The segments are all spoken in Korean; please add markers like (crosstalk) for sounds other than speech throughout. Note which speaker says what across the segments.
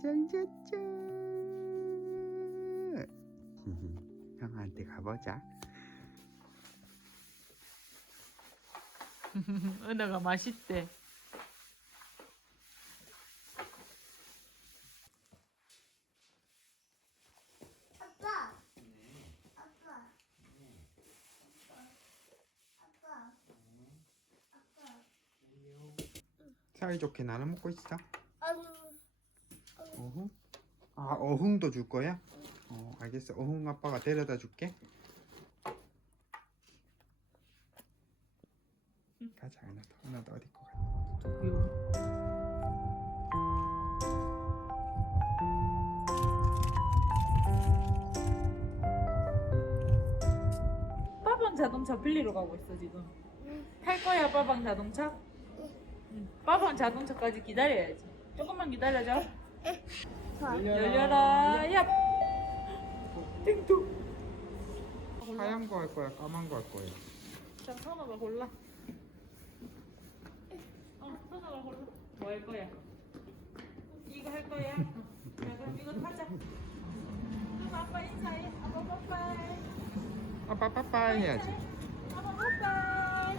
Speaker 1: 짠짠짠. 형한테 가보자. (laughs)
Speaker 2: 은하가 맛있대.
Speaker 3: 아빠. 아빠. 아빠. 아빠.
Speaker 1: 사이좋게 나눠 먹고 있어. 어흥? 아 어흥도 줄 거야? 어 알겠어. 어흥 아빠가 데려다 줄게. 가자 은하도 은하도 어디 거 같아.
Speaker 2: 빠방 자동차 빌리러 가고 있어 지금. 탈 거야 빠방 자동차? 응. 빠방 자동차까지 기다려야지. 조금만 기다려줘. 열려라. 야. 띵동.
Speaker 1: 하얀 거 할 거야? 까만 거 할 거야?
Speaker 2: 자 선호가 골라. 어 선호가 골라. 뭐 할 거야? 이거 할 거야. 자 그럼 이거 타자. 그럼 아빠 인사해. 아빠 빠빠이.
Speaker 1: 아빠 빠빠이 해야지.
Speaker 2: 아빠 빠빠이.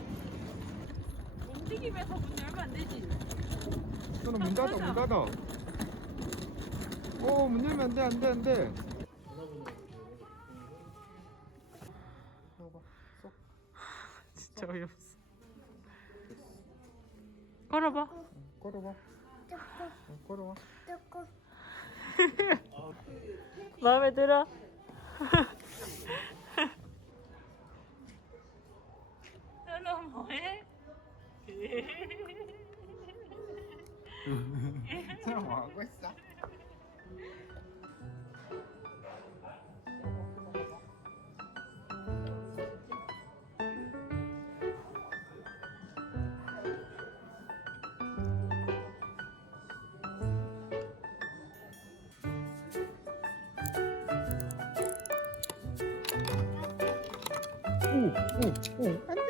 Speaker 2: 움직이면서 문 열면 안 되지.
Speaker 1: 너는 문 닫아 문 닫아. 오문 열면 안 돼 안 돼 안 돼. (laughs)
Speaker 2: 진짜 어이없어. 걸어봐.
Speaker 1: 걸어봐. 어.
Speaker 3: 조금.
Speaker 2: 마음에 들어? (laughs) 너 뭐해?
Speaker 1: 사람 (laughs) 뭐 하고 있어? 오, 오, 오, 안 돼.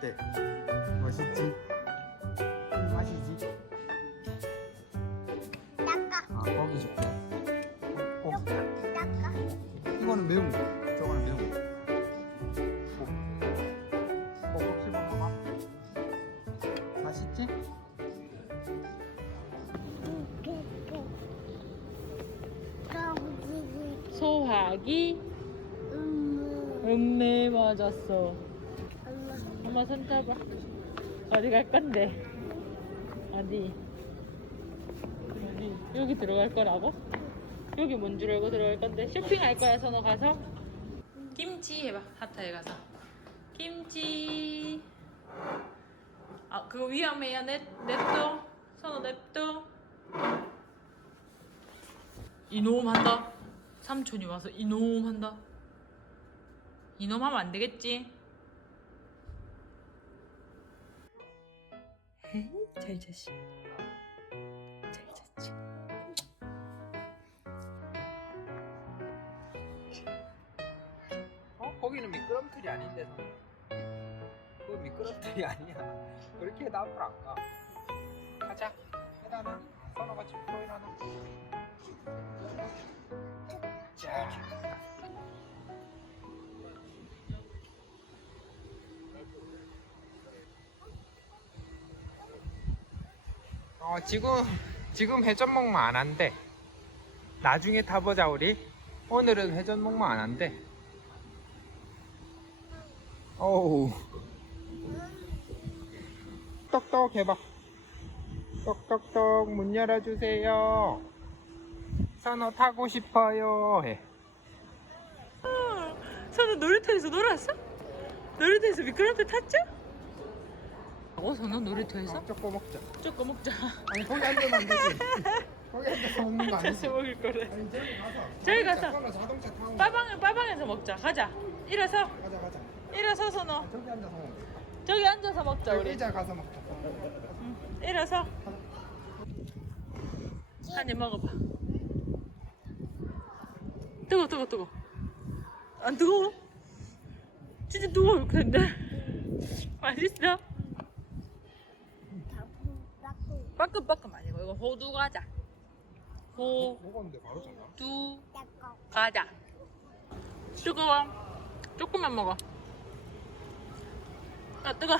Speaker 1: 네. 멋있지? 맛이지?
Speaker 3: 닦아.
Speaker 1: 아, 거기 줄게. 어,
Speaker 3: 닦아.
Speaker 1: 이거는 매운 거.
Speaker 2: 소화기 음메 맞았어. 엄마 손 잡아. 어디 갈 건데? 어디? 어디? 여기 들어갈 거라고? 여기 뭔 줄 알고 들어갈 건데? 쇼핑할 거야, 선호 가서? 김치 해봐, 하타에 가서. 김치. 아, 그거 위험해요. 냅, 냅둬. 선호 냅둬. 이놈 한다. 삼촌이 와서 이놈 한다. 이놈 하면 안 되겠지? 에이, 잘 잤어. 잘 잤지.
Speaker 1: 어? 거기는 미끄럼틀이 아닌데. 그거 미끄럼틀이 (laughs) 아니야. 그렇게 해도 앞으로 안 가. 가자. 해다는 선호가 지금 보이라나. 자. 어 지금 지금 회전 먹으면 안 한대. 나중에 타보자 우리. 오늘은 회전 먹으면 안 한대. 어우. 똑똑 해봐. 똑똑똑 문 열어주세요. 선호 타고 싶어요. 해.
Speaker 2: 선우 놀이터에서 놀았어? 놀이터에서 미끄럼틀 탔죠? 어, 선우 놀이터에서?
Speaker 1: 쪼꼬 먹자.
Speaker 2: 쪼꼬 먹자.
Speaker 1: 아니 거기 앉으면 안 되지. 거기 앉아서 (laughs) 먹는 거 아니지?
Speaker 2: 먹을 거래.
Speaker 1: 아니 저기 가서.
Speaker 2: 저기 가서.
Speaker 1: 선호 자동차 타고.
Speaker 2: 빠방, 빠방에서 먹자. 가자. 일어서.
Speaker 1: 가자 가자.
Speaker 2: 일어서, 선우.
Speaker 1: 저기 앉아서 먹자.
Speaker 2: 저기 앉아서 먹자,
Speaker 1: 저기
Speaker 2: 우리.
Speaker 1: 의자 가서 먹자.
Speaker 2: 일어서. 한 입 먹어봐. 뜨거, 뜨거, 뜨거. 안 뜨거워? 진짜 뜨거울 텐데. 맛있어? 빠끔빠끔 아니고 이거 호두 과자. 호두
Speaker 1: 먹었는데 바로 잖아
Speaker 3: 내꺼.
Speaker 2: 과자. 뜨거워. 조금만 먹어. 아 뜨거.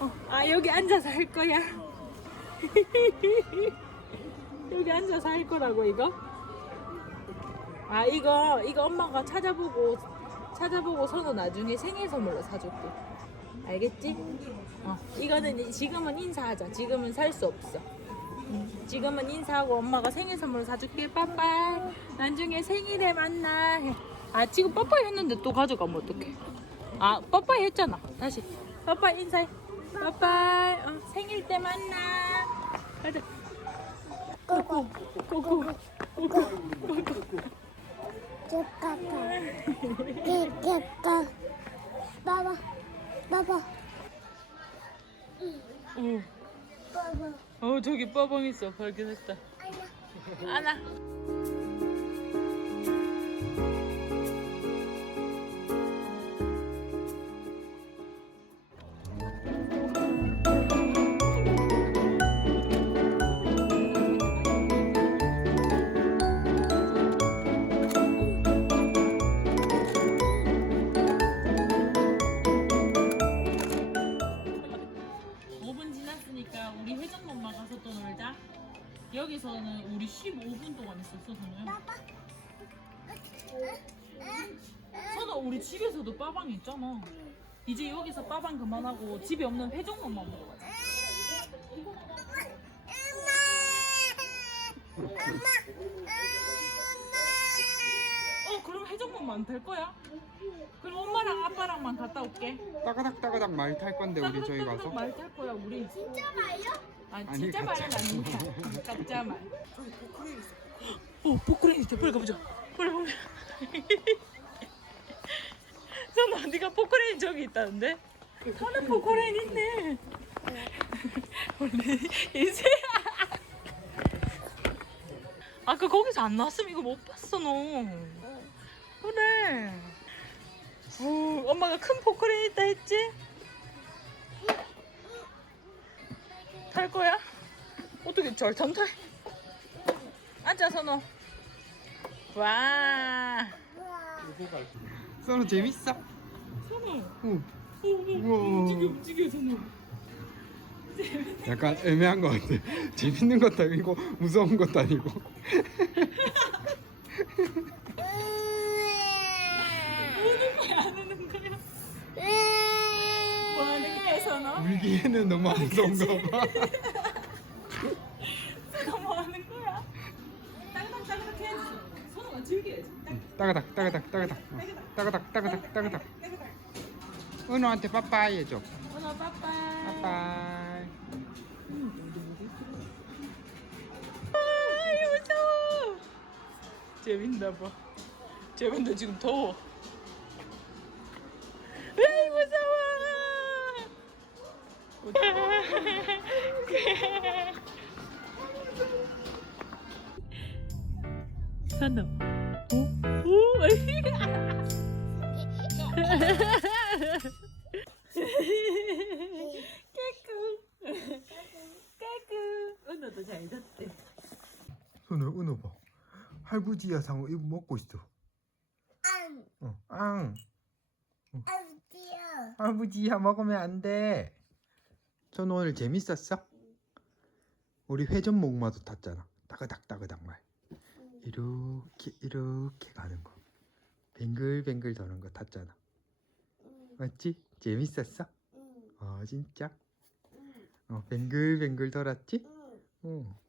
Speaker 2: 어, 아 여기 앉아서 할 거야. (laughs) 여기 앉아서 할 거라고 이거? 아 이거 이거 엄마가 찾아보고 찾아보고 서너 나중에 생일 선물로 사줄게. 알겠지? 어 이거는 이- 지금은 인사하자. 지금은 살 수 없어. 응, 지금은 인사하고 엄마가 생일 선물 사줄게. 빠빠이. 나중에 생일에 만나. 해. 아 지금 빠빠이 했는데 또 가져가면 어떡해? 아 빠빠이 했잖아. 다시 빠빠이 인사해. 빠빠이. 어, 생일 때 만나. 가자.
Speaker 3: 꼬꼬. 봐봐. 봐봐.
Speaker 2: 어. 어 저기 빠방 있어 발견했다 안아 여기서는 우리 15분 동안 있었어, 선우야.
Speaker 3: 봐봐.
Speaker 2: 선우, 우리 집에서도 빠방 있잖아. 이제 여기서 빠방 그만하고 집에 없는 회전목마 먹으러 가자. 어, 그럼 회전목마 안탈 거야? 그럼 엄마랑 아빠랑만 갔다 올게.
Speaker 1: 따가닥 따가닥 말 탈 건데 우리 저희 가서
Speaker 2: 말탈 거야, 우리.
Speaker 3: 진짜 말려?
Speaker 2: 아,
Speaker 1: 아니,
Speaker 2: 진짜 말은
Speaker 1: 가짜.
Speaker 2: 아니야. 가짜 말. 어, 포크레인 있다. 빨리 가보자. 빨리 가보자. (laughs) 선아, 네가 포크레인 저기 있다는데? 하는 포크레인 있네. 원래 이제 아까 거기서 안 나왔으면 이거 못 봤어 너. 그래. 우, 엄마가 큰 포크레인 있다 했지? 탈 거야? 어떻게 절찬 타? 앉아서 너. 와.
Speaker 1: 서로 재밌어?
Speaker 2: 선우.
Speaker 1: 응.
Speaker 2: 오, 오,
Speaker 1: 우와.
Speaker 2: 움직여, 움직여, 선우.
Speaker 1: 약간 애매한 것 같아 재밌는 것도 아니고 무서운 것도 아니고 (laughs)
Speaker 2: 안 하는 거야? 뭐 선우?
Speaker 1: 울기에는 너무 안 무서운가 봐
Speaker 2: 선우 뭐 하는 거야? 따그닥, 따그닥 해야지. 선우가 즐겨야지.
Speaker 1: 따가닥 따가닥 따가닥 어. 따가닥 따가닥 따가닥 은호한테 빠빠이 해줘
Speaker 2: 선우, 빠빠이.
Speaker 1: 빠빠이
Speaker 2: 아이 무서워 재밌나 봐 재밌는데 지금 더워 산호 오? 오? 깨끗 깨끗 은호도 잘 잤대
Speaker 1: 손을 은호 봐 할부지 야 상어 이거 먹고 있어
Speaker 3: 안.
Speaker 1: 어, 앙
Speaker 3: 아우디요.
Speaker 1: 할부지야 먹으면 안돼 손 오늘 재밌었어? 우리 회전 목마도 탔잖아 따그닥 따그닥 말 이렇게 이렇게 가는 거 뱅글뱅글 도는 거 탔잖아 맞지? 재밌었어?
Speaker 3: 응.
Speaker 1: 어 진짜?
Speaker 3: 응.
Speaker 1: 어 뱅글뱅글 돌았지?
Speaker 3: 응.
Speaker 1: 어.